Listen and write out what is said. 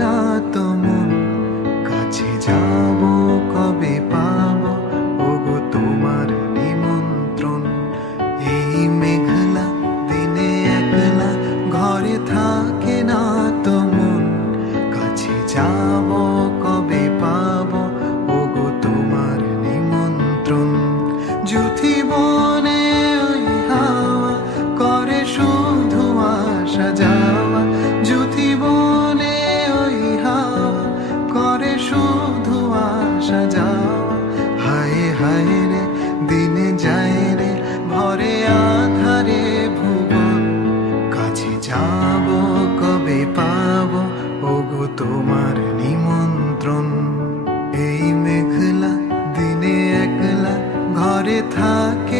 না তো মন, কাছে যাব কবে পাবো ওগো তোমার নিমন্ত্রণ। এই মেঘলা দিনে একলা ঘরে থাকে না তো মন, কাছে যাব কবে পাবো ওগো তোমার নিমন্ত্রণ। যুথি বনে ওই হাওয়া করে শুধু আসা যাওয়া, যুথি বনে ওই হাওয়া করে শুধু আসা যাওয়া। হায় হায় রে দিনে যায় রে ভরে আধারে ভুবন, কাছে যাব কবে পাবো ওগো তোমার নিমন্ত্রণ। এই মেঘলা দিনে একলা ঘরে থাকে